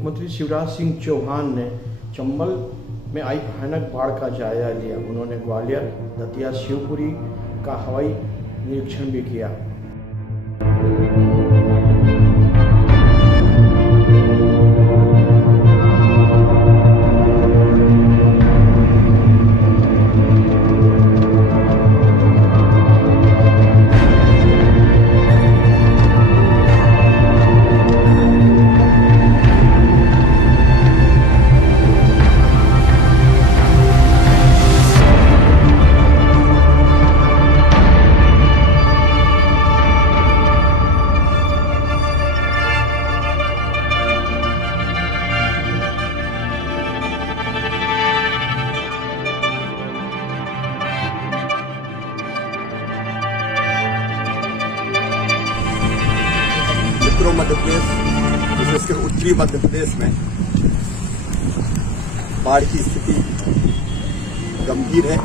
मुख्यमंत्री शिवराज सिंह चौहान ने चंबल में आई भयानक बाढ़ का जायजा लिया। उन्होंने ग्वालियर, दतिया, शिवपुरी का हवाई निरीक्षण भी किया। मध्य प्रदेश, विशेषकर उत्तरी मध्य प्रदेश में बाढ़ की स्थिति गंभीर है।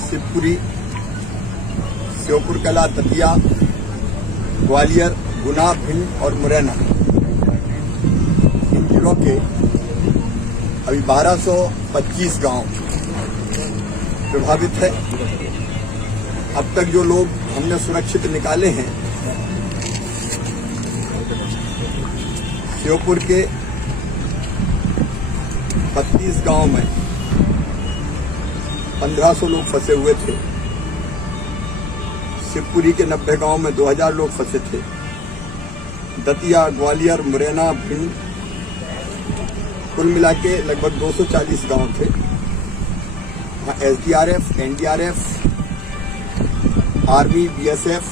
शिवपुरी, श्योपुर कला, दतिया, ग्वालियर, गुना, भिंड और मुरैना, इन जिलों के अभी 1225 गांव प्रभावित है। अब तक जो लोग हमने सुरक्षित निकाले हैं, श्योपुर के 32 गांव में 1500 लोग फंसे हुए थे। शिवपुरी के 90 गांव में 2000 लोग फंसे थे। दतिया, ग्वालियर, मुरैना, भिंड, कुल मिला के लगभग 240 गांव थे। वहाँ एसडीआरएफ, एनडीआरएफ, आर्मी, बीएसएफ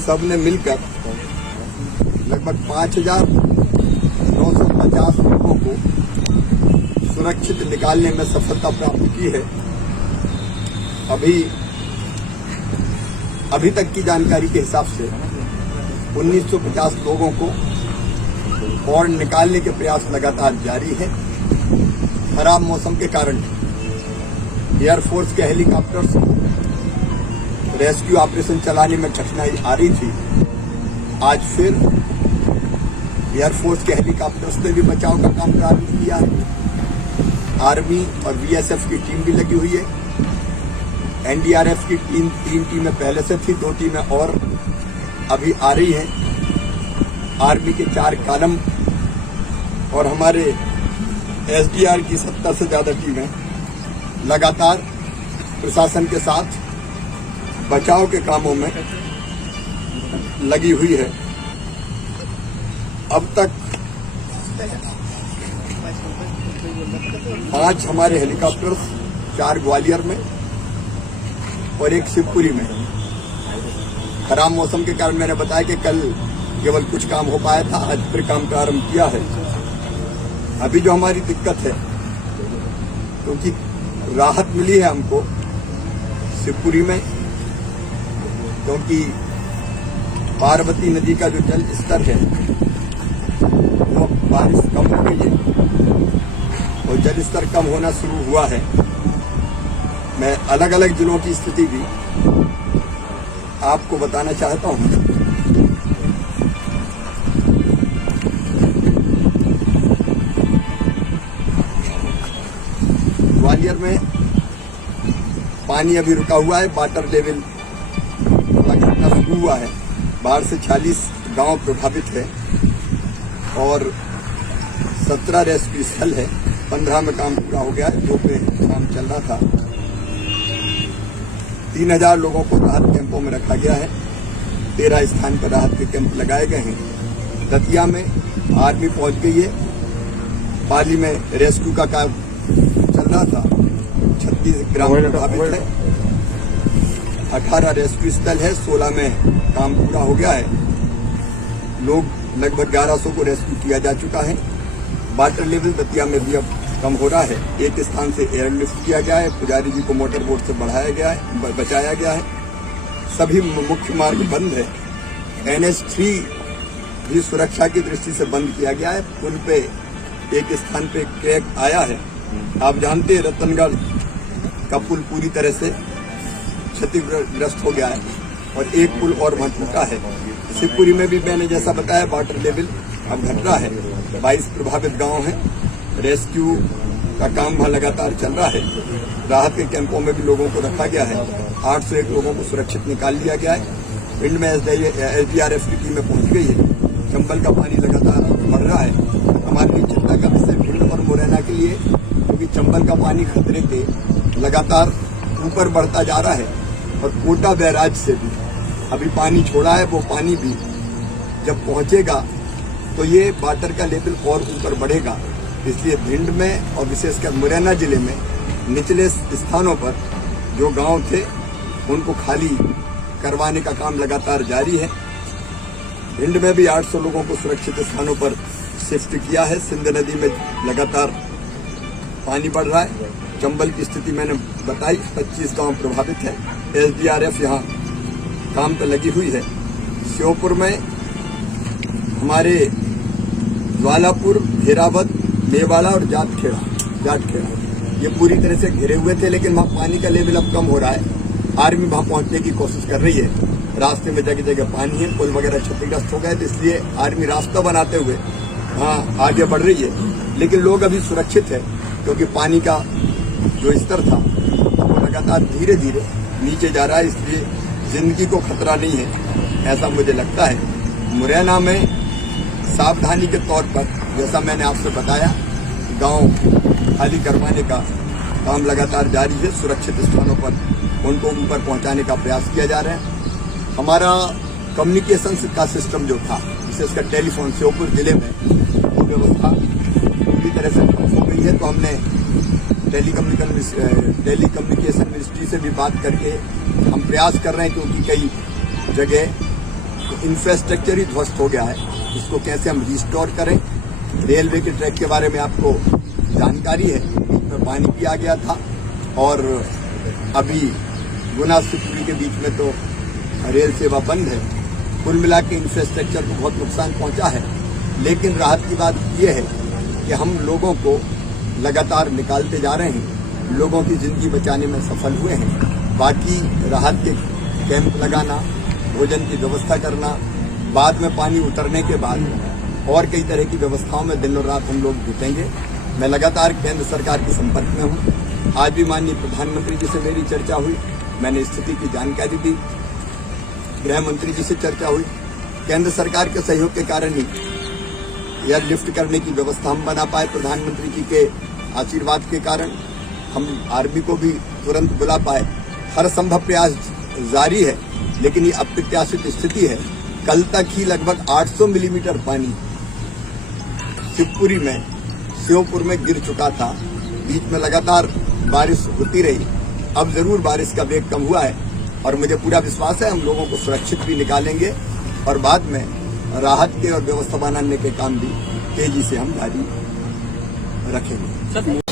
सब ने मिलकर लगभग 5950 लोगों को सुरक्षित निकालने में सफलता प्राप्त की है। अभी तक की जानकारी के हिसाब से 1950 लोगों को और निकालने के प्रयास लगातार जारी है। खराब मौसम के कारण एयरफोर्स के हेलीकॉप्टर्स को रेस्क्यू ऑपरेशन चलाने में कठिनाई आ रही थी। आज फिर एयरफोर्स के हेलीकॉप्टर्स ने भी बचाव का काम प्रारंभ किया है। आर्मी और बीएसएफ की टीम भी लगी हुई है। एनडीआरएफ की 3 टीमें पहले से थी, 2 टीमें और अभी आ रही हैं। आर्मी के 4 कॉलम और हमारे एसडीआर की 70 से ज्यादा टीमें लगातार प्रशासन के साथ बचाव के कामों में लगी हुई है। अब तक 5 हमारे हेलीकॉप्टर्स, 4 ग्वालियर में और 1 शिवपुरी में। खराब मौसम के कारण मैंने बताया कि कल केवल कुछ काम हो पाया था, आज फिर काम प्रारंभ किया है। अभी जो हमारी दिक्कत है, क्योंकि राहत मिली है हमको शिवपुरी में, क्योंकि पार्वती नदी का जो जल स्तर है वो बारिश कम हो गई है और जल स्तर कम होना शुरू हुआ है। मैं अलग अलग जिलों की स्थिति भी आपको बताना चाहता हूं। ग्वालियर में पानी अभी रुका हुआ है, वाटर लेवल घटना शुरू हुआ है। बाढ़ से 40 गांव प्रभावित है और 17 रेस्क्यू स्थल है। 15 में काम पूरा हो गया है, 2 पे काम चल रहा था। 3000 लोगों को राहत कैंपों में रखा गया है। 13 स्थान पर राहत के कैंप लगाए गए हैं। दतिया में आर्मी पहुंच गई है। पाली में रेस्क्यू का काम चल रहा था। 36 ग्राम प्रभावित है। 18 रेस्क्यू स्थल है, 16 में काम पूरा हो गया है। लोग लगभग 1100 को रेस्क्यू किया जा चुका है। वाटर लेवल दतिया में भी अब कम हो रहा है। एक स्थान से एयरलिफ्ट किया गया है। पुजारी जी को मोटर बोट से बढ़ाया गया है, बचाया गया है। सभी मुख्य मार्ग बंद है। NH3 भी सुरक्षा की दृष्टि से बंद किया गया है। पुल पे एक स्थान पे क्रैक आया है। आप जानते हैं रतनगढ़ का पुल पूरी तरह से क्षतिग्रस्त हो गया है और एक पुल और वहां टूटा है। शिवपुरी में भी मैंने जैसा बताया वाटर लेवल अब घट रहा है। 22 प्रभावित गांव हैं। रेस्क्यू का काम वहां लगातार चल रहा है। राहत के कैंपों में भी लोगों को रखा गया है। 801 लोगों को सुरक्षित निकाल लिया गया है। पिंड में SDRF की टीमें पहुंच गई है। चंबल का पानी लगातार बढ़ रहा है। हमारे लिए चिंता का विषय भिंड और मुरैना के लिए, क्योंकि चंबल का पानी खतरे के लगातार ऊपर बढ़ता जा रहा है और कोटा बैराज से भी अभी पानी छोड़ा है। वो पानी भी जब पहुंचेगा तो ये वाटर का लेवल और ऊपर बढ़ेगा। इसलिए भिंड में और विशेषकर मुरैना जिले में निचले स्थानों पर जो गांव थे उनको खाली करवाने का काम लगातार जारी है। भिंड में भी 800 लोगों को सुरक्षित स्थानों पर शिफ्ट किया है। सिंध नदी में लगातार पानी बढ़ रहा है। चंबल की स्थिति मैंने बताई, 25 गांव प्रभावित है। SDRF यहाँ काम पे लगी हुई है। श्योपुर में हमारे ज्वालापुर, भेरावत, मेवाड़ा और जाटखेड़ा ये पूरी तरह से घिरे हुए थे, लेकिन वहाँ पानी का लेवल अब कम हो रहा है। आर्मी वहाँ पहुंचने की कोशिश कर रही है। रास्ते में जगह जगह पानी है, पुल वगैरह क्षतिग्रस्त हो गए, तो इसलिए आर्मी रास्ता बनाते हुए वहाँ आगे बढ़ रही है। लेकिन लोग अभी सुरक्षित है, क्योंकि पानी का जो स्तर था वो लगातार धीरे धीरे नीचे जा रहा है। इसलिए जिंदगी को खतरा नहीं है, ऐसा मुझे लगता है। मुरैना में सावधानी के तौर पर, जैसा मैंने आपसे बताया, गांव खाली करवाने का काम लगातार जारी है। सुरक्षित स्थानों पर उनको ऊपर पहुंचाने का प्रयास किया जा रहा है। हमारा कम्युनिकेशन का सिस्टम जो था, विशेषकर टेलीफोन, श्योपुर जिले में वो व्यवस्था पूरी तरह से ठप हो गई है। तो हमने टेलीकम्युनिकेशन मिनिस्ट्री से भी बात करके हम प्रयास कर रहे हैं, क्योंकि कई जगह इंफ्रास्ट्रक्चर ही ध्वस्त हो गया है। इसको कैसे हम रिस्टोर करें। रेलवे के ट्रैक के बारे में आपको जानकारी है, उसमें पानी भी आ गया था और अभी गुना शिवपुरी के बीच में तो रेल सेवा बंद है। कुल मिला के इंफ्रास्ट्रक्चर को बहुत नुकसान पहुंचा है। लेकिन राहत की बात यह है कि हम लोगों को लगातार निकालते जा रहे हैं, लोगों की जिंदगी बचाने में सफल हुए हैं। बाकी राहत के कैंप लगाना, भोजन की व्यवस्था करना, बाद में पानी उतरने के बाद और कई तरह की व्यवस्थाओं में दिन और रात हम लोग जुटेंगे। मैं लगातार केंद्र सरकार के संपर्क में हूँ। आज भी माननीय प्रधानमंत्री जी से मेरी चर्चा हुई, मैंने स्थिति की जानकारी दी। गृह मंत्री जी से चर्चा हुई। केंद्र सरकार के सहयोग के कारण ही एयरलिफ्ट करने की व्यवस्था हम बना पाए। प्रधानमंत्री जी के आशीर्वाद के कारण हम आर्मी को भी तुरंत बुला पाए। हर संभव प्रयास जारी है, लेकिन ये अप्रत्याशित स्थिति है। कल तक ही लगभग 800 मिलीमीटर पानी शिवपुरी में, श्योपुर में गिर चुका था। बीच में लगातार बारिश होती रही। अब जरूर बारिश का वेग कम हुआ है और मुझे पूरा विश्वास है हम लोगों को सुरक्षित भी निकालेंगे और बाद में राहत के और व्यवस्था बनाने के काम भी तेजी से हम जारी रखेंगे।